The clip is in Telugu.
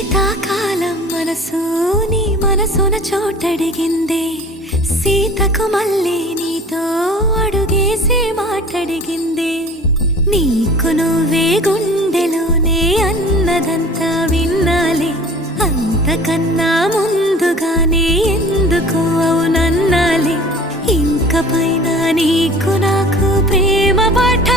శీతాకాలం మనసు నీ మనసున చోటడిగిందే, సీతకు మళ్ళీ నీతో అడుగేసి మాటడిగిందే. నీకు నువ్వే గుండెలోనే అన్నదంతా విన్నాలే, అంతకన్నా ముందుగానే ఎందుకు అవునన్నాలే. ఇంక పైన నీకు నాకు ప్రేమ పాఠ